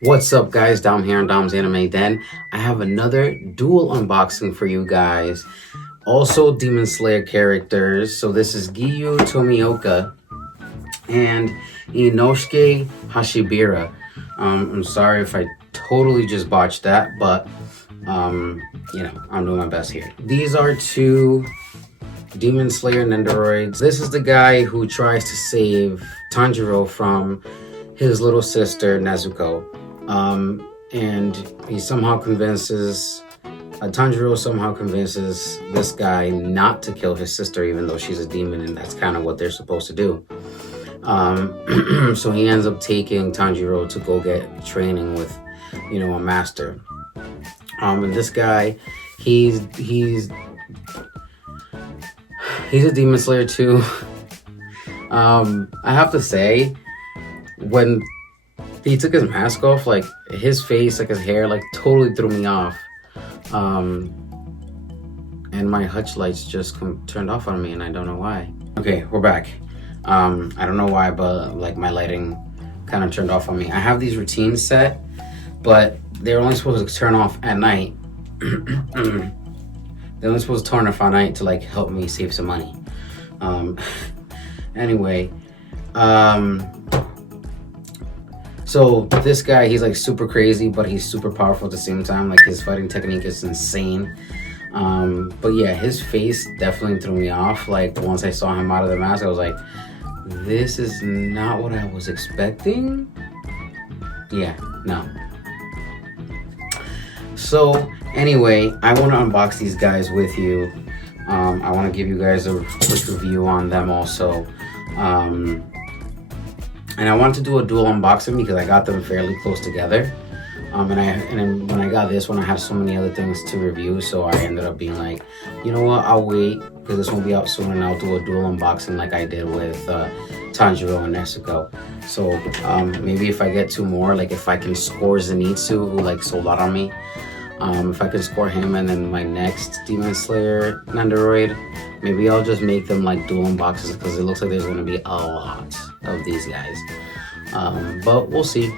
What's up, guys? Dom here on Dom's Anime Den. I have another dual unboxing for you guys. Also Demon Slayer characters. So this is Giyu Tomioka and Inosuke Hashibira. I'm sorry if I totally just botched that, but I'm doing my best here. These are two Demon Slayer Nendoroids. This is the guy who tries to save Tanjiro from his little sister Nezuko. And he somehow convinces Tanjiro somehow convinces this guy not to kill his sister, even though she's a demon, and that's kind of what they're supposed to do. So he ends up taking Tanjiro to go get training with, a master. And this guy, he's a demon slayer too. I have to say, when he took his mask off, like his face, like his hair, like totally threw me off. And my hutch lights just turned off on me, and I don't know why. Okay, we're back. I don't know why, but like my lighting kind of turned off on me. I have these routines set, but they're only supposed to turn off at night. They're only supposed to turn off at night to like help me save some money. Anyway, so this guy, he's like super crazy, but he's super powerful at the same time. Like his fighting technique is insane. But yeah, his face definitely threw me off. Like once I saw him out of the mask, I was like, this is not what I was expecting. Yeah, no. So anyway, I want to unbox these guys with you. I want to give you guys a quick review on them also. And I wanted to do a dual unboxing because I got them fairly close together. And then when I got this one, I have so many other things to review, so I ended up being like, you know what, I'll wait because this won't be out soon, and I'll do a dual unboxing like I did with Tanjiro and Nezuko. So maybe if I get two more, like if I can score Zenitsu, who like sold out on me, if I can score him, and then my next Demon Slayer Nendoroid, maybe I'll just make them like dual unboxes because it looks like there's going to be a lot of these guys. But we'll see.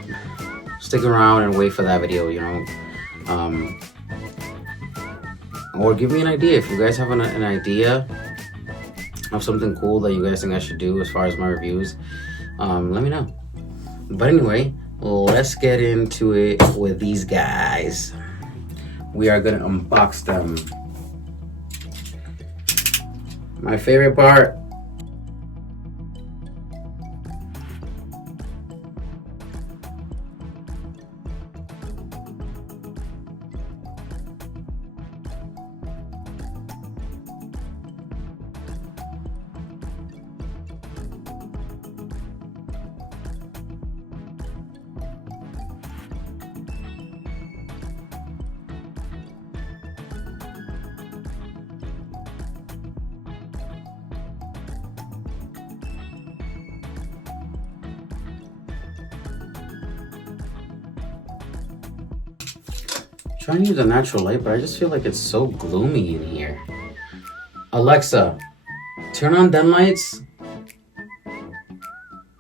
Stick around and wait for that video, or give me an idea if you guys have an idea of something cool that you guys think I should do as far as my reviews. Let me know. But anyway, let's get into it with these guys. We are gonna unbox them. My favorite part. Trying to use a natural light, but I just feel like it's so gloomy in here. Alexa, turn on den lights.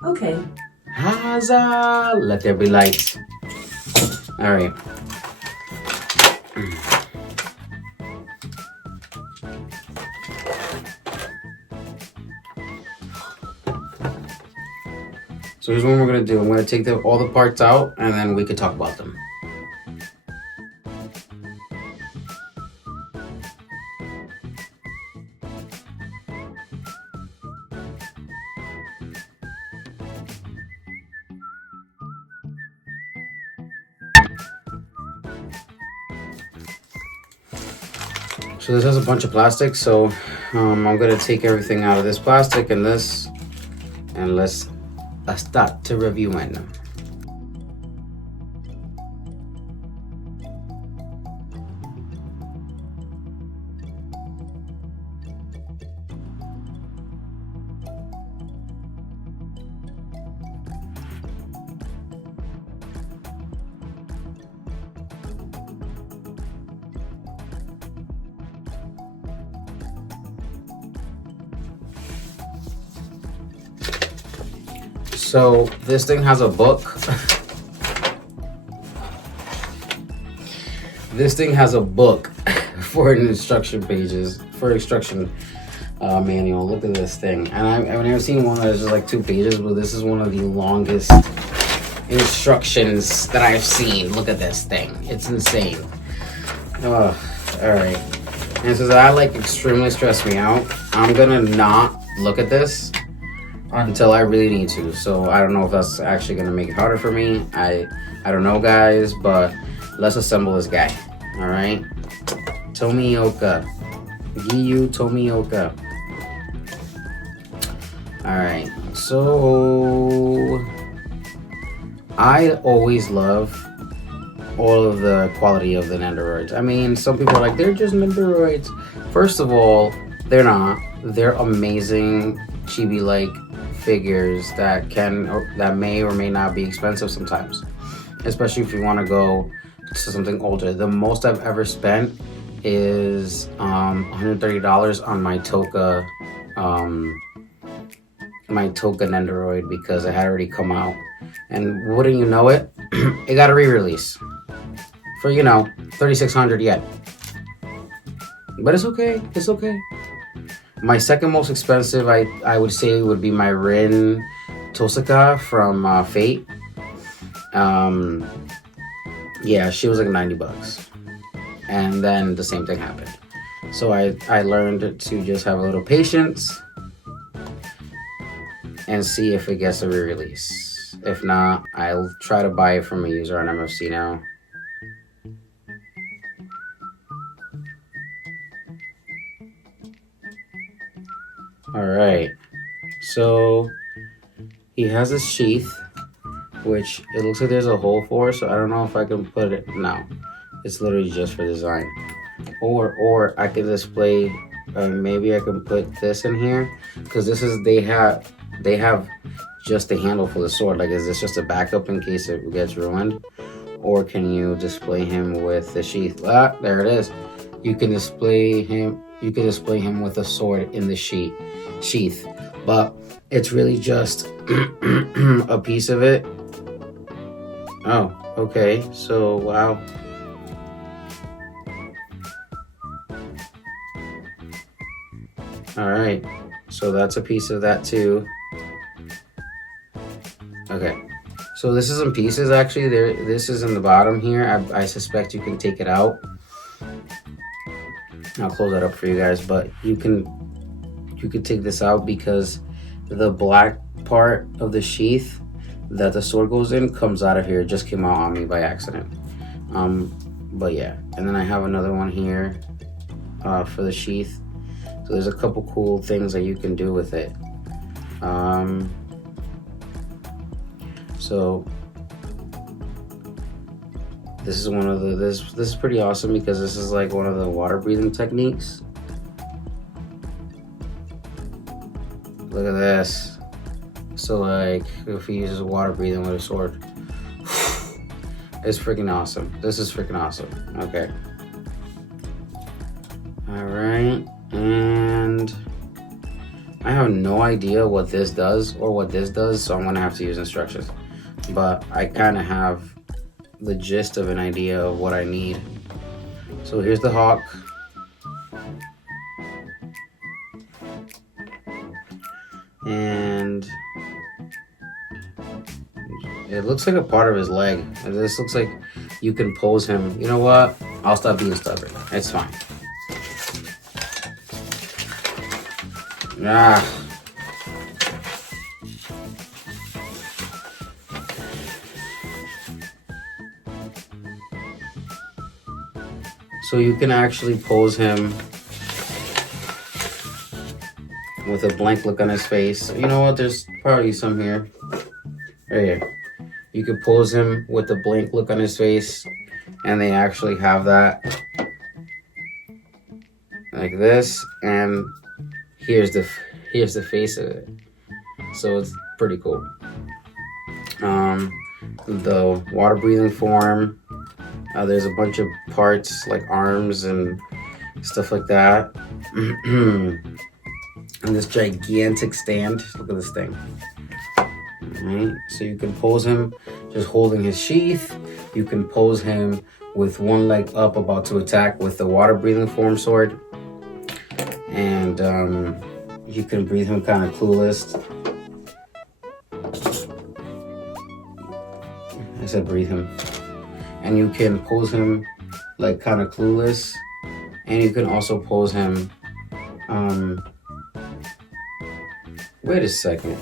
Okay. Huzzah! Let there be light. All right. So here's what we're gonna do. I'm gonna take all the parts out, and then we could talk about them. So this has a bunch of plastic, so I'm gonna take everything out of this plastic and this, and let's start to review them. So this thing has a book This thing has a book for instruction manual. Look at this thing. And I've never seen one that's just like 2 pages, but this is one of the longest instructions that I've seen. Look at this thing. It's insane. Oh, alright. And since that like extremely stressed me out, I'm gonna not look at this until I really need to. So I don't know if that's actually gonna make it harder for me. I don't know, guys, but let's assemble this guy. Alright. Tomioka. Giyu Tomioka. Alright, so I always love all of the quality of the Nendoroids. I mean, some people are like, they're just Nendoroids. First of all, they're not. They're amazing chibi-like figures that may or may not be expensive sometimes, especially if you want to go to something older. The most I've ever spent is $130 on my Toka Nendoroid, because it had already come out, and wouldn't you know it, it got a re-release for, you know, 3,600 yen. But it's okay. It's okay. My second most expensive, I would say, would be my Rin Tosaka from Fate. Yeah, she was like 90 bucks. And then the same thing happened. So I learned to just have a little patience and see if it gets a re-release. If not, I'll try to buy it from a user on MFC now. Alright, so he has a sheath, which it looks like there's a hole for, so I don't know if I can put it. No, it's literally just for design. Or I could display, maybe I can put this in here, because this is, they have just a handle for the sword. Like, is this just a backup in case it gets ruined? Or can you display him with the sheath? Ah, there it is. You can display him with a sword in the sheath, but it's really just a piece of it. Oh, okay. So, wow. All right. So that's a piece of that too. Okay. So this is in pieces, actually. This is in the bottom here. I suspect you can take it out. I'll close that up for you guys, but you could take this out because the black part of the sheath that the sword goes in comes out of here. It just came out on me by accident. But yeah, and then I have another one here for the sheath. So there's a couple cool things that you can do with it. So this is one of the, this is pretty awesome because this is like one of the water breathing techniques. Look at this. So like if he uses water breathing with a sword, it's freaking awesome. This is freaking awesome. Okay. All right, and I have no idea what this does or what this does, so I'm gonna have to use instructions. But I kind of have the gist of an idea of what I need. So here's the hawk. And it looks like a part of his leg. This looks like you can pose him. You know what? I'll stop being stubborn. It's fine. Ah. So you can actually pose him with a blank look on his face. You know what? There's probably some here. Right here. You can pose him with a blank look on his face, and they actually have that like this, and here's the face of it. So it's pretty cool. The water breathing form. There's a bunch of parts like arms and stuff like that. And this gigantic stand. Look at this thing. Alright, so you can pose him just holding his sheath. You can pose him with one leg up, about to attack with the water breathing form sword. And you can breathe him kind of clueless. I said breathe him. And you can pose him like kind of clueless. And you can also pose him, wait a second.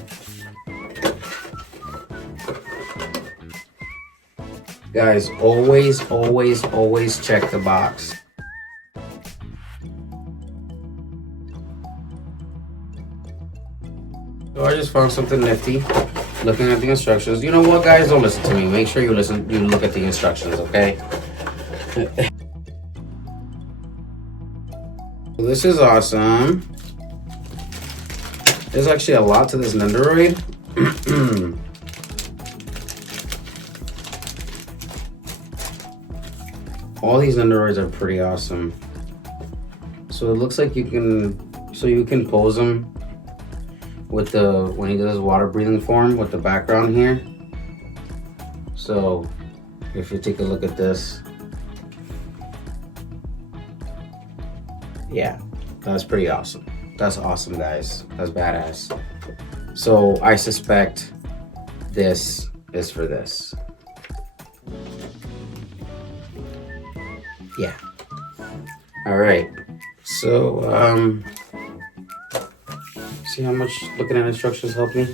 Guys, always check the box. So I just found something nifty. Looking at the instructions. You know what, guys? Don't listen to me. Make sure you look at the instructions, okay? This is awesome. There's actually a lot to this Nendoroid. All these Nendoroids are pretty awesome. So it looks like you can pose them with when he does his water breathing form with the background here. So if you take a look at this, yeah, that's pretty awesome. That's awesome, guys. That's badass. So I suspect this is for this. Yeah. All right. So see how much looking at instructions helped me?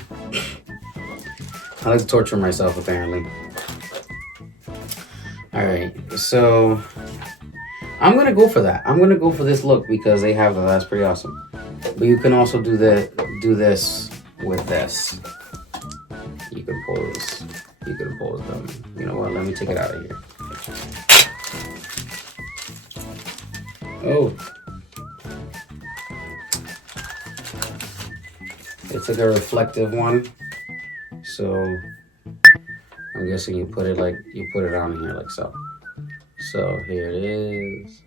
I like to torture myself, apparently. All right, so I'm gonna go for that. I'm gonna go for this look because they have that. That's pretty awesome. But you can also do this with this. You can pose them. You know what? Let me take it out of here. Oh. It's like a reflective one, so I'm guessing you put it on here like so. So here it is.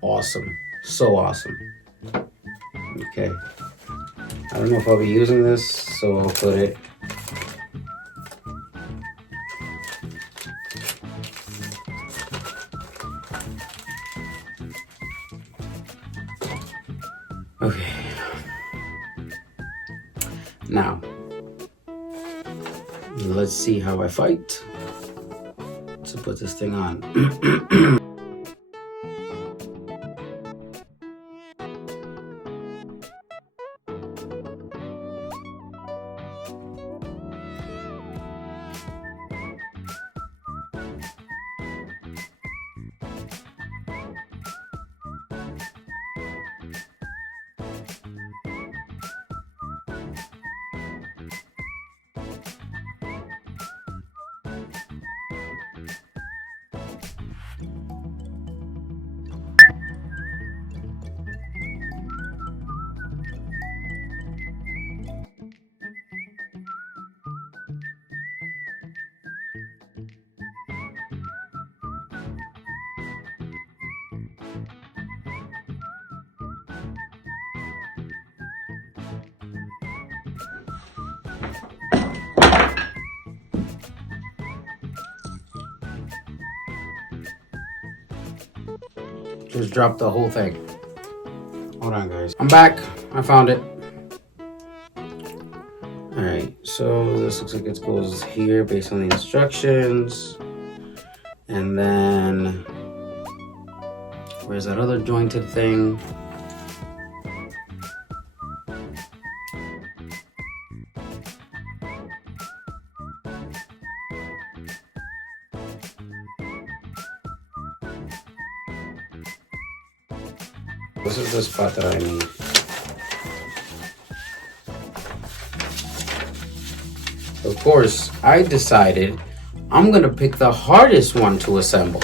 Awesome, so awesome. Okay, I don't know if I'll be using this, so I'll put it. Okay. Now, let's see how I fight to put this thing on. Just dropped the whole thing. Hold on, guys. I'm back. I found it. Alright, so this looks like it goes here based on the instructions. And then, where's that other jointed thing? This is the spot that I need. Of course, I decided I'm gonna pick the hardest one to assemble.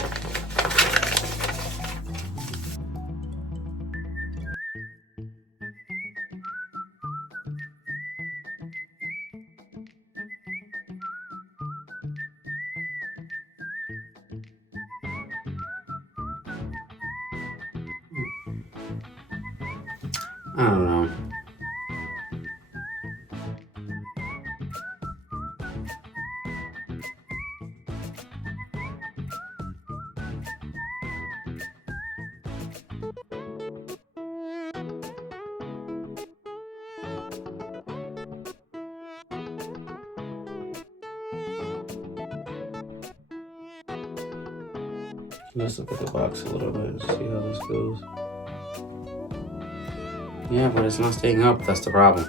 I don't know. Let's look at the box a little bit and see how this goes. Yeah, but it's not staying up. That's the problem.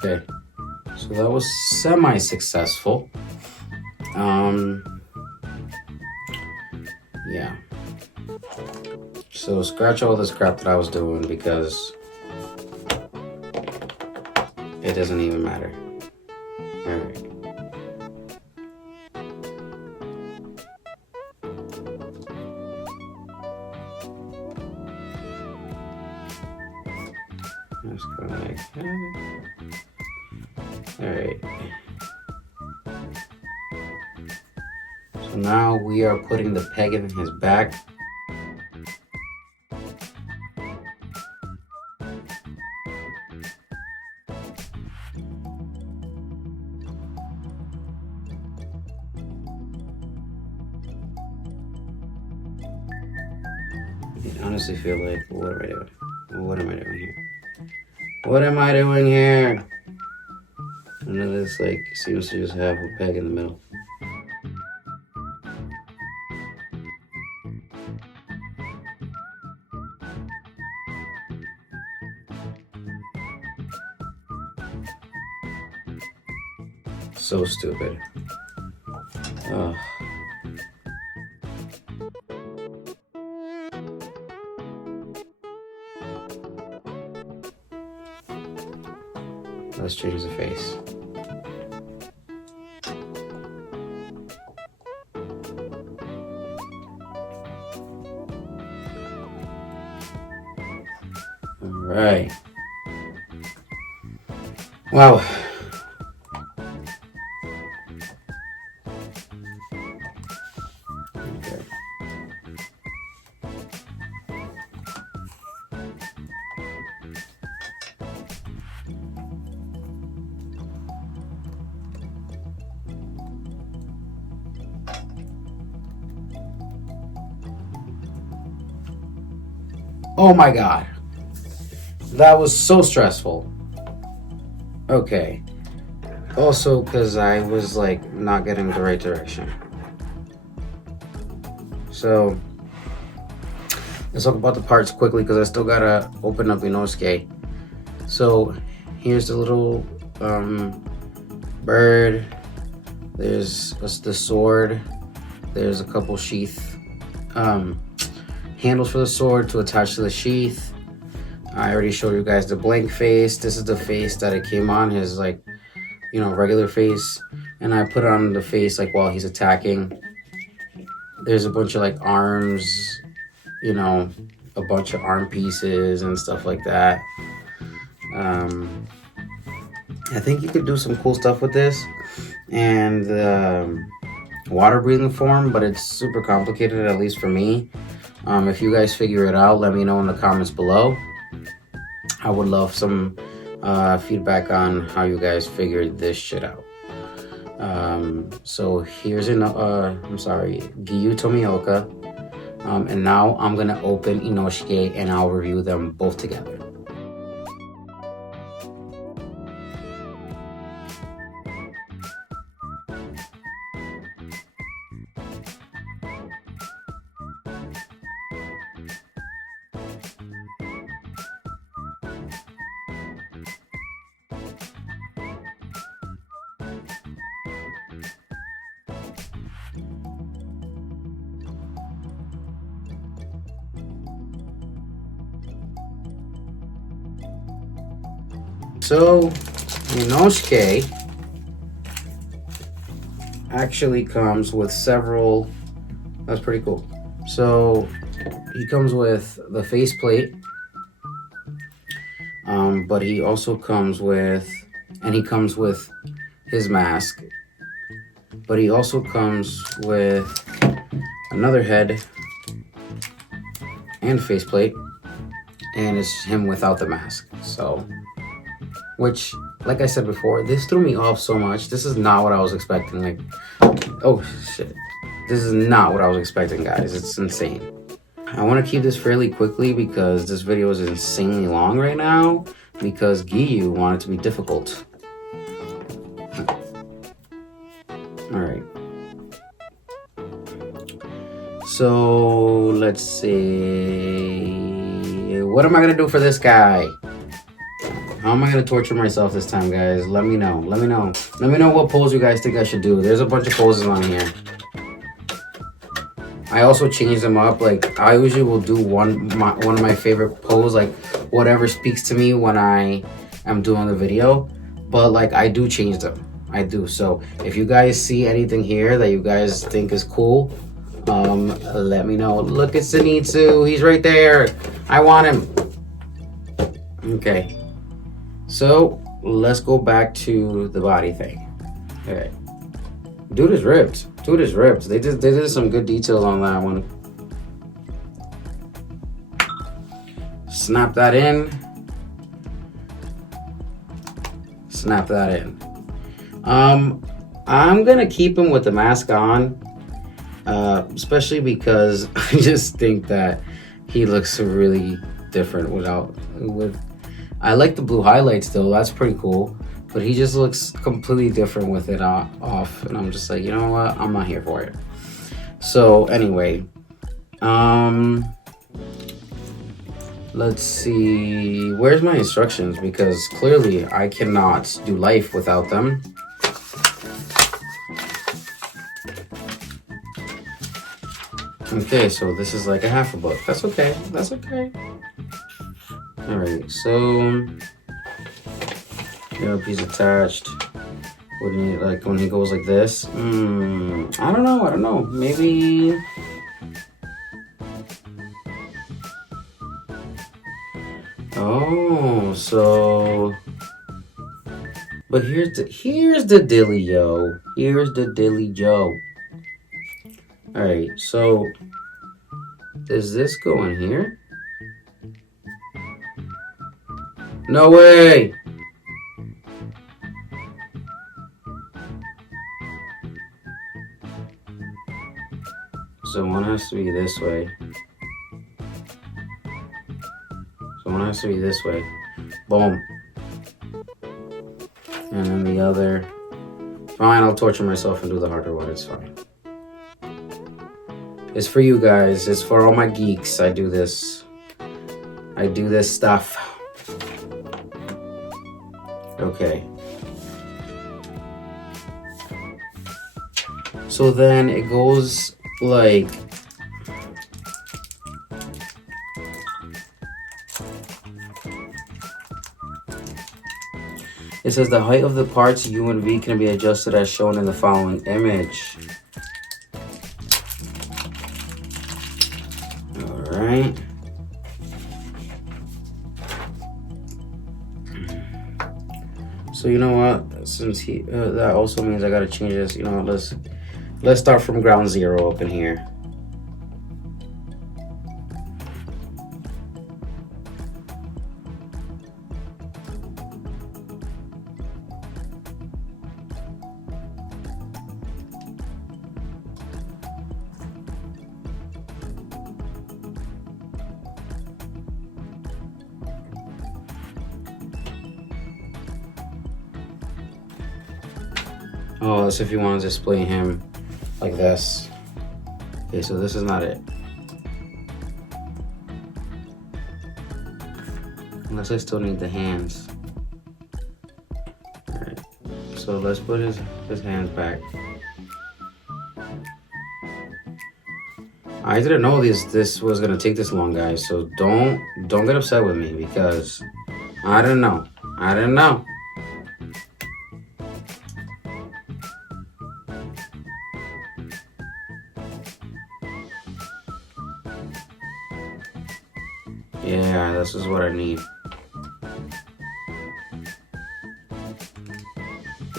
Okay, so that was semi-successful. Yeah. So scratch all this crap that I was doing because it doesn't even matter. Alright. Just go like that. Alright. So now we are putting the peg in his back. I honestly feel like, what am I doing? What am I doing here? What am I doing here? None of this like seems to just have a peg in the middle. So stupid. Ugh. Let's change the face. All right. Wow. Okay. Oh my God. That was so stressful. Okay. Also, because I was like not getting the right direction. So, let's talk about the parts quickly because I still gotta open up Inosuke. So, here's the little bird. There's the sword. There's a couple sheath handles for the sword to attach to the sheath. I already showed you guys the blank face. This is the face that it came on, his like, you know, regular face. And I put it on the face like while he's attacking. There's a bunch of like arms, you know, a bunch of arm pieces and stuff like that. I think you could do some cool stuff with this. And water breathing form, but it's super complicated, at least for me. If you guys figure it out, let me know in the comments below. I would love some feedback on how you guys figured this shit out. So here's Giyu Tomioka. And now I'm gonna open Inosuke and I'll review them both together. So, Inosuke actually comes with several. That's pretty cool. So, he comes with the faceplate, but he also comes with, and he comes with his mask, but he also comes with another head and faceplate, and it's him without the mask. So, which, like I said before, this threw me off so much. This is not what I was expecting. Like, oh shit. This is not what I was expecting, guys. It's insane. I want to keep this fairly quickly because this video is insanely long right now because Giyu wanted to be difficult. Alright. So, let's see. What am I going to do for this guy? How am I going to torture myself this time, guys? Let me know. Let me know. Let me know what pose you guys think I should do. There's a bunch of poses on here. I also change them up. Like, I usually will do one of my favorite poses, like whatever speaks to me when I am doing the video. But like, I do change them. I do. So if you guys see anything here that you guys think is cool, let me know. Look at Zenitsu. He's right there. I want him. Okay. So let's go back to the body thing. Okay. Dude is ripped. Dude is ripped. They did some good details on that one. Snap that in. Snap that in. I'm gonna keep him with the mask on, especially because I just think that he looks really different with. I like the blue highlights though. That's pretty cool. But he just looks completely different with it off. And I'm just like, you know what? I'm not here for it. So anyway. Let's see. Where's my instructions? Because clearly I cannot do life without them. Okay, so this is like a half a book. That's okay. That's okay. Alright, so... Yep, he's attached. When he goes like this. I don't know. Maybe. Oh, so. But here's the dealio. Here's the dealio. All right, so does this go in here? No way. So one has to be this way. So one has to be this way. Boom. And then the other. Fine, I'll torture myself and do the harder one. It's fine. It's for you guys. It's for all my geeks. I do this. I do this stuff. Okay. So then it goes like it says the height of the parts U and V can be adjusted as shown in the following image. All right. So you know what? Since that also means I gotta change this. You know what? Let's start from ground zero up in here. Oh, that's if you want to display him like this. Okay, so this is not it. Unless I still need the hands. Alright, so let's put his hands back. I didn't know this was gonna take this long, guys, so don't get upset with me because I didn't know. I didn't know. Yeah, this is what I need.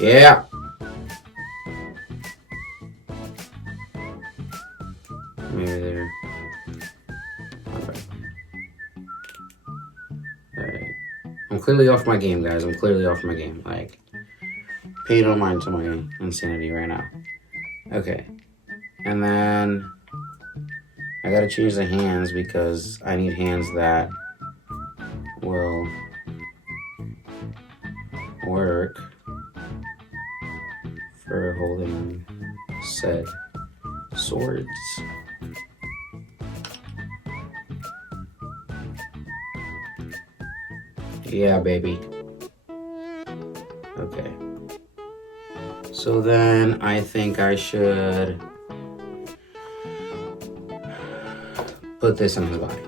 Yeah. Maybe there. Okay. Alright. I'm clearly off my game, guys. I'm clearly off my game. Like, pay no mind to my insanity right now. Okay. And then I gotta change the hands because I need hands that will work for holding said swords. Yeah, baby. Okay. So then I think I should put this in his body.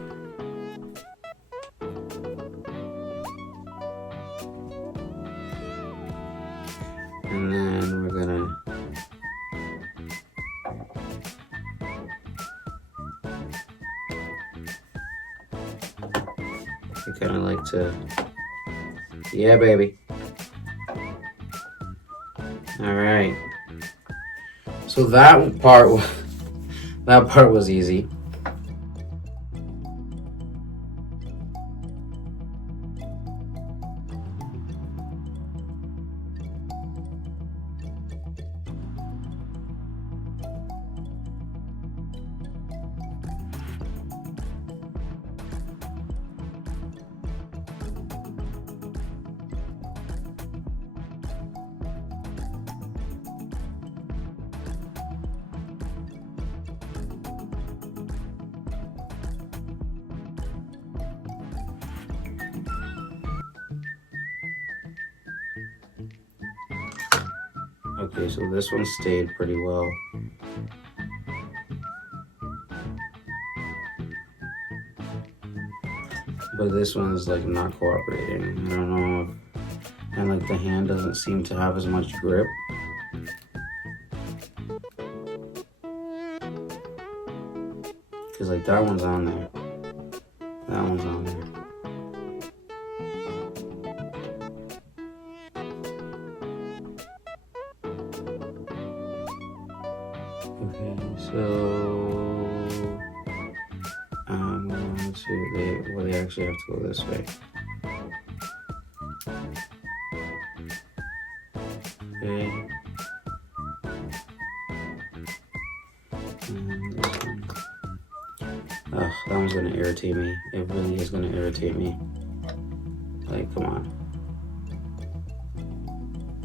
And then we're gonna I kind of like to, yeah, baby. All right. So that part was easy. Okay, so this one stayed pretty well. But this one is like not cooperating. I don't know. And like the hand doesn't seem to have as much grip. Cause like that one's on there. That one's on there. Okay, so I'm going to, they actually have to go this way. Okay. And this one. Ugh, that one's gonna irritate me. It really is gonna irritate me. Like, come on.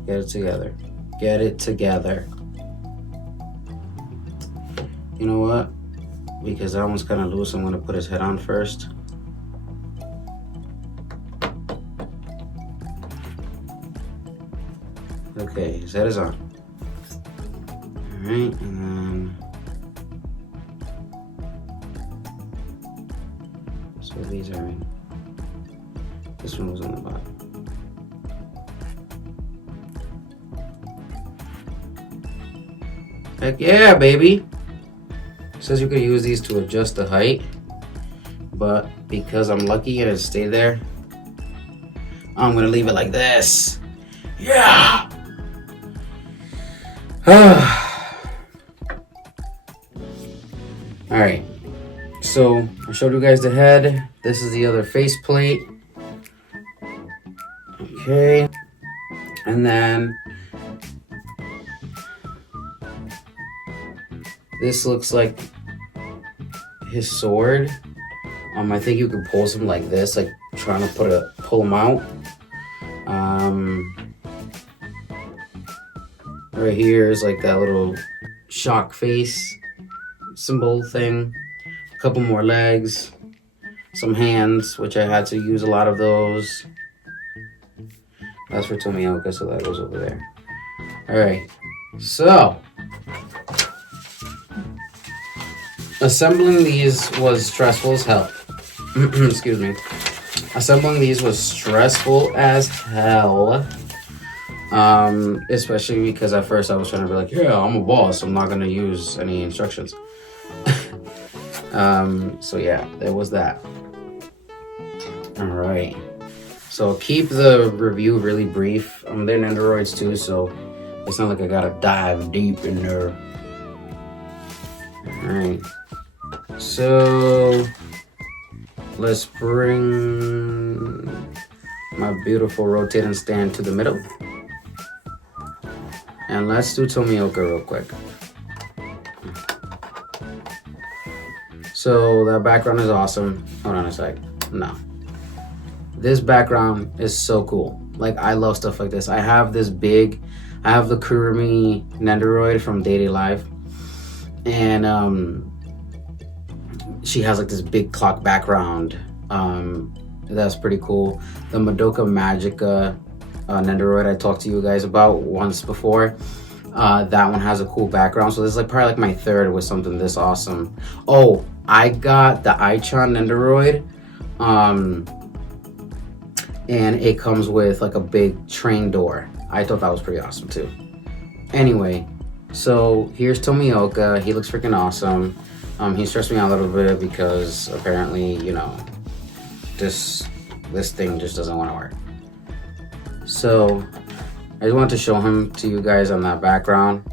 Get it together. Get it together. You know what? Because that one's kind of loose, I'm gonna put his head on first. Okay, his head is on. Alright, and then... So these are in. This one was on the bottom. Heck yeah, baby! It says you could use these to adjust the height, but because I'm lucky and it stayed there, I'm gonna leave it like this. Yeah! Alright, so I showed you guys the head. This is the other face plate. Okay, and then this looks like his sword. I think you could pose him like this, like trying to pull him out. Right here is like that little shock face symbol thing. A couple more legs, some hands, which I had to use a lot of those. That's for Tomioka, so that goes over there. All right, so assembling these was stressful as hell. Excuse me. Assembling these was stressful as hell. Especially because at first I was trying to be like, yeah, I'm a boss, I'm not gonna use any instructions. So yeah, there was that. All right, so keep the review really brief. They're Nendoroids too, so it's not like I gotta dive deep in there. All right, so let's bring my beautiful rotating stand to the middle. And let's do Tomioka real quick. So that background is awesome. Hold on a sec. No. This background is so cool. Like, I love stuff like this. I have the Kurumi Nendoroid from Day Life. And she has like this big clock background. That's pretty cool. The Madoka Magica Nendoroid I talked to you guys about once before. That one has a cool background. So this is like probably like my third with something this awesome. Oh, I got the Aichan Nendoroid. And it comes with like a big train door. I thought that was pretty awesome too. Anyway, so here's Tomioka. He looks freaking awesome. He stressed me out a little bit because apparently, you know, this thing just doesn't want to work. So I just wanted to show him to you guys on that background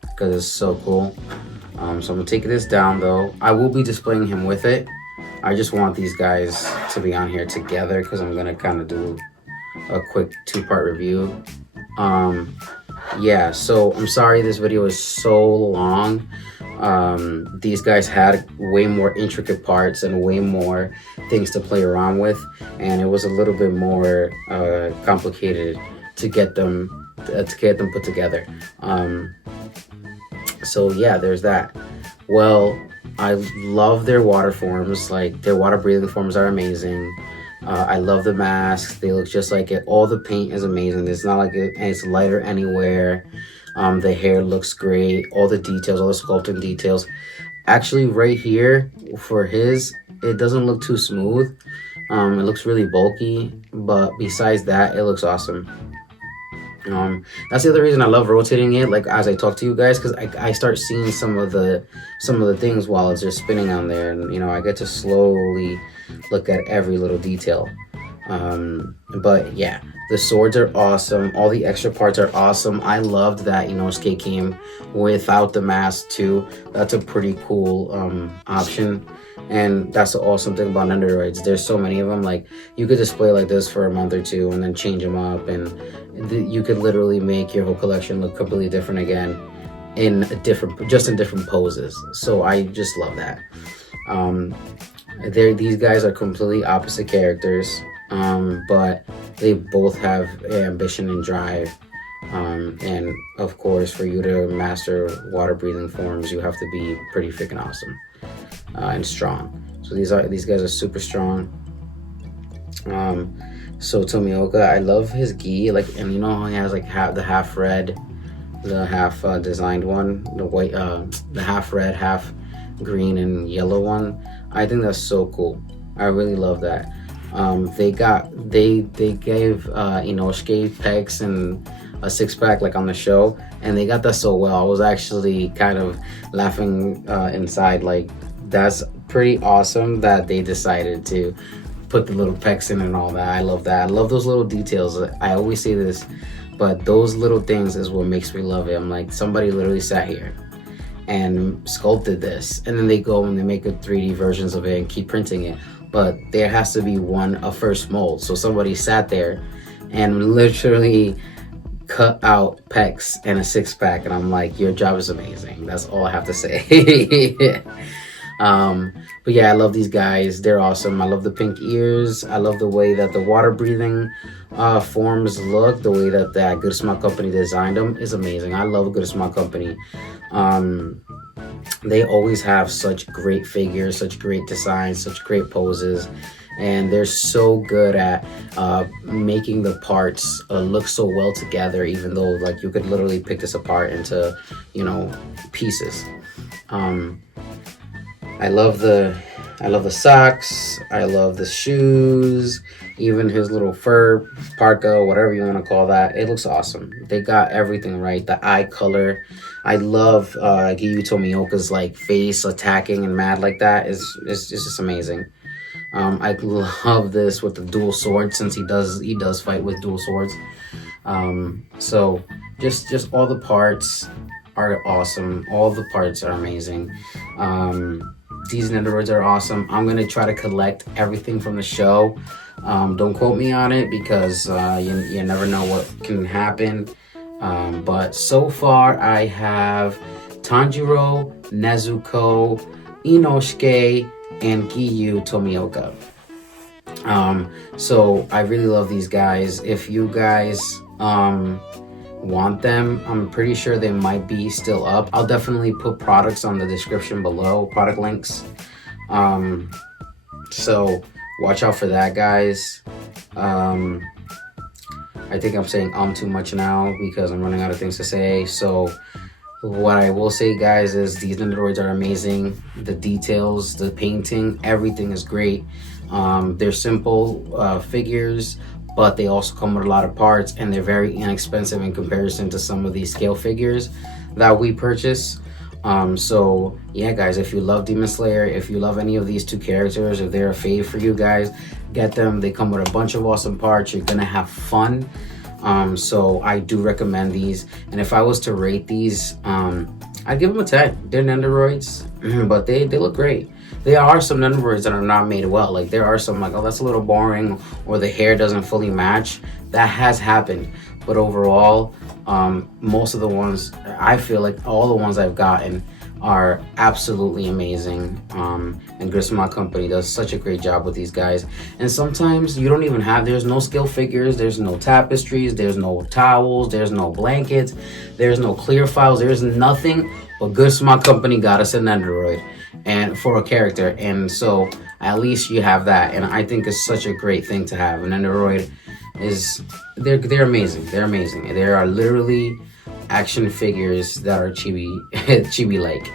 because it's so cool. So I'm gonna take this down though. I will be displaying him with it. I just want these guys to be on here together because I'm gonna kind of do a quick 2-part review. Yeah, so I'm sorry this video is so long. These guys had way more intricate parts and way more things to play around with, and it was a little bit more complicated to get them put together. So yeah, there's that. Well, I love their water forms. Like, their water breathing forms are amazing. I love the masks. They look just like it. All the paint is amazing. It's not like it's lighter anywhere. The hair looks great. All the details, all the sculpting details. Actually, right here for his, it doesn't look too smooth. It looks really bulky, but besides that, it looks awesome. That's the other reason I love rotating it, like as I talk to you guys, because I start seeing some of the things while it's just spinning on there, and you know, I get to slowly look at every little detail. But yeah, the swords are awesome. All the extra parts are awesome. I loved that Inosuke came without the mask too. That's a pretty cool option. And that's the awesome thing about Nendoroids. There's so many of them. Like, you could display like this for a month or two and then change them up, and you could literally make your whole collection look completely different again in different poses. So I just love that. These guys are completely opposite characters, but they both have ambition and drive. And of course, for you to master water breathing forms, you have to be pretty freaking awesome. And strong. So these guys are super strong. So Tomioka, I love his gi, like, and you know how he has like the half red, the half designed one, the white, the half red, half green and yellow one. I think that's so cool. I really love that. They gave Inosuke pecs and a 6-pack like on the show, and they got that so well. I was actually kind of laughing inside, like, that's pretty awesome that they decided to put the little pecs in and all that. I love that. I love those little details. I always say this, but those little things is what makes me love it. I'm like, somebody literally sat here and sculpted this, and then they go and they make a 3D versions of it and keep printing it. But there has to be a first mold. So somebody sat there and literally cut out pecs and a 6-pack, and I'm like, your job is amazing. That's all I have to say. But yeah, I love these guys. They're awesome. I love the pink ears. I love the way that the water breathing forms look. The way that the Good Smile Company designed them is amazing. I love Good Smile Company. They always have such great figures, such great designs, such great poses, and they're so good at making the parts look so well together, even though like you could literally pick this apart into, you know, pieces. I love the socks. I love the shoes. Even his little fur parka, whatever you want to call that, it looks awesome. They got everything right. The eye color. I love Giyu Tomioka's like face attacking and mad like that. It's just amazing. I love this with the dual swords, since he does fight with dual swords. So just all the parts are awesome. All the parts are amazing. These Nendoroids are awesome. I'm gonna try to collect everything from the show. Don't quote me on it because you never know what can happen. But so far I have Tanjiro, Nezuko, Inosuke, and Giyu Tomioka. So I really love these guys. If you guys want them, I'm pretty sure they might be still up. I'll definitely put products on the description below, product links. So watch out for that, guys. I think I'm saying too much now because I'm running out of things to say. So what I will say, guys, is these Nendoroids are amazing. The details, the painting, everything is great. They're simple figures, but they also come with a lot of parts, and they're very inexpensive in comparison to some of these scale figures that we purchase. So yeah, guys, if you love Demon Slayer, if you love any of these two characters, if they're a fave for you guys, get them. They come with a bunch of awesome parts. You're gonna have fun. So I do recommend these, and if I was to rate these, I'd give them a 10. They're Nendoroids, but they look great. There are some Nendoroids that are not made well. Like there are some like, oh, that's a little boring, or the hair doesn't fully match. That has happened, but overall, most of the ones, I feel like all the ones I've gotten are absolutely amazing. And Grisma Company does such a great job with these guys. And sometimes you don't even have, there's no skill figures, there's no tapestries, there's no towels, there's no blankets, there's no clear files, there's nothing, but Grisma Company got us a Nendoroid and for a character, and so at least you have that. And I think it's such a great thing to have. An Nendoroid is, they're amazing. They're amazing. There are literally action figures that are chibi like.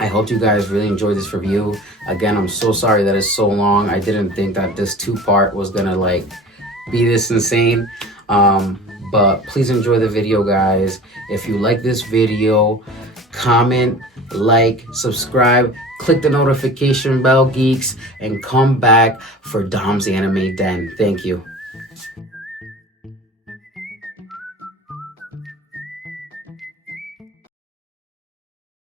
I hope you guys really enjoyed this review. Again, I'm so sorry that it's so long. I didn't think that this 2-part was gonna like be this insane. But please enjoy the video, guys. If you like this video, comment, like, subscribe, click the notification bell, geeks, and come back for Dom's Anime Den. Thank you.